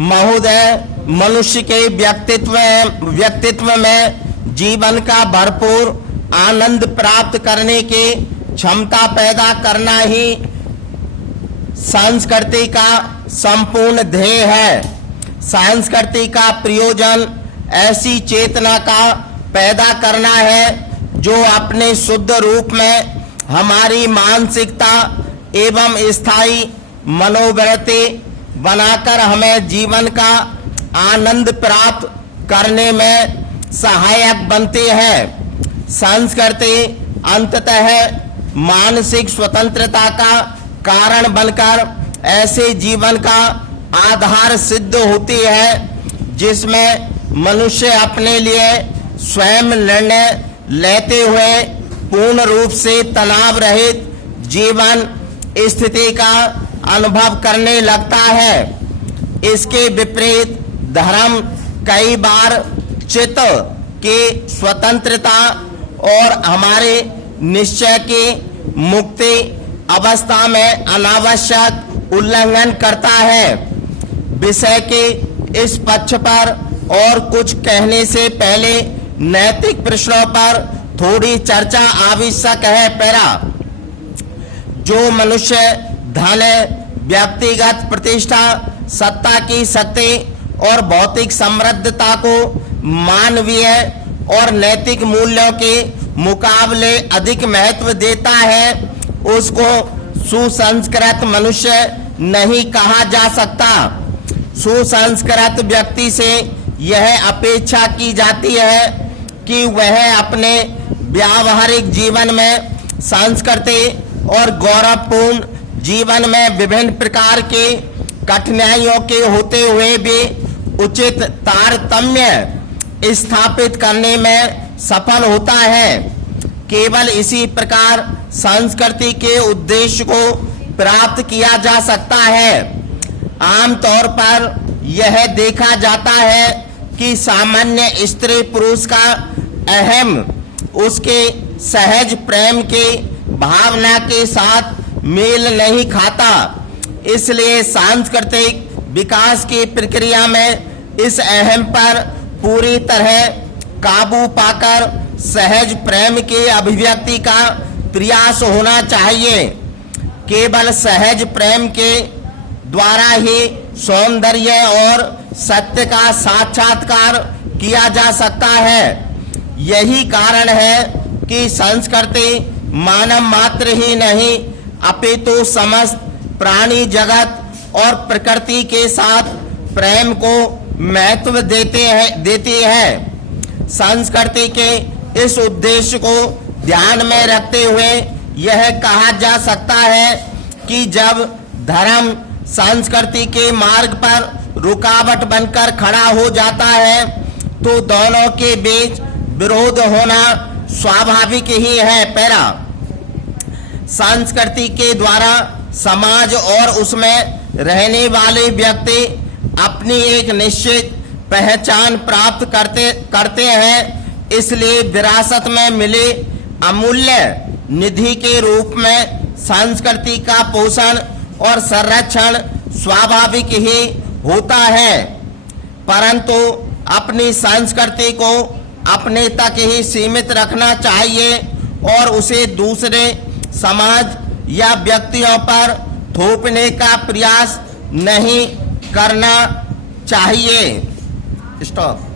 महोदय, मनुष्य के व्यक्तित्व में जीवन का भरपूर आनंद प्राप्त करने की क्षमता पैदा करना ही संस्कृति का संपूर्ण ध्येय है। संस्कृति का प्रयोजन ऐसी चेतना का पैदा करना है जो अपने शुद्ध रूप में हमारी मानसिकता एवं स्थायी मनोवृत्ति बनाकर हमें जीवन का आनंद प्राप्त करने में सहायक बनती है। संस्कृति अंततः मानसिक स्वतंत्रता का कारण बनकर ऐसे जीवन का आधार सिद्ध होती है जिसमें मनुष्य अपने लिए स्वयं निर्णय लेते हुए पूर्ण रूप से तनाव रहित जीवन स्थिति का अनुभव करने लगता है। इसके विपरीत धर्म कई बार चित्त की स्वतंत्रता और हमारे निश्चय की मुक्ति अवस्था में अनावश्यक उल्लंघन करता है। विषय के इस पक्ष पर और कुछ कहने से पहले नैतिक प्रश्नों पर थोड़ी चर्चा आवश्यक है। पैरा, जो मनुष्य धन, व्यक्तिगत प्रतिष्ठा, सत्ता की शक्ति और भौतिक समृद्धता को मानवीय और नैतिक मूल्यों के मुकाबले अधिक महत्व देता है, उसको सुसंस्कृत मनुष्य नहीं कहा जा सकता। सुसंस्कृत व्यक्ति से यह अपेक्षा की जाती है कि वह अपने व्यावहारिक जीवन में संस्कृति और गौरवपूर्ण जीवन में विभिन्न प्रकार के कठिनाइयों के होते हुए भी उचित तारतम्य स्थापित करने में सफल होता है। केवल इसी प्रकार संस्कृति के उद्देश्य को प्राप्त किया जा सकता है। आमतौर पर यह देखा जाता है कि सामान्य स्त्री पुरुष का अहम उसके सहज प्रेम के भावना के साथ मेल नहीं खाता। इसलिए सांस्कृतिक विकास की प्रक्रिया में इस अहम पर पूरी तरह काबू पाकर सहज प्रेम की अभिव्यक्ति का प्रयास होना चाहिए। केवल सहज प्रेम के द्वारा ही सौंदर्य और सत्य का साक्षात्कार किया जा सकता है। यही कारण है कि संस्कृति मानव मात्र ही नहीं अपितु समस्त प्राणी जगत और प्रकृति के साथ प्रेम को महत्व देती है। संस्कृति के इस उद्देश्य को ध्यान में रखते हुए यह कहा जा सकता है कि जब धर्म संस्कृति के मार्ग पर रुकावट बनकर खड़ा हो जाता है तो दोनों के बीच विरोध होना स्वाभाविक ही है। पैरा, संस्कृति के द्वारा समाज और उसमें रहने वाले व्यक्ति अपनी एक निश्चित पहचान प्राप्त करते हैं। इसलिए विरासत में मिले अमूल्य निधि के रूप में संस्कृति का पोषण और संरक्षण स्वाभाविक ही होता है, परंतु अपनी संस्कृति को अपने तक ही सीमित रखना चाहिए और उसे दूसरे समाज या व्यक्तियों पर थोपने का प्रयास नहीं करना चाहिए। स्टॉप।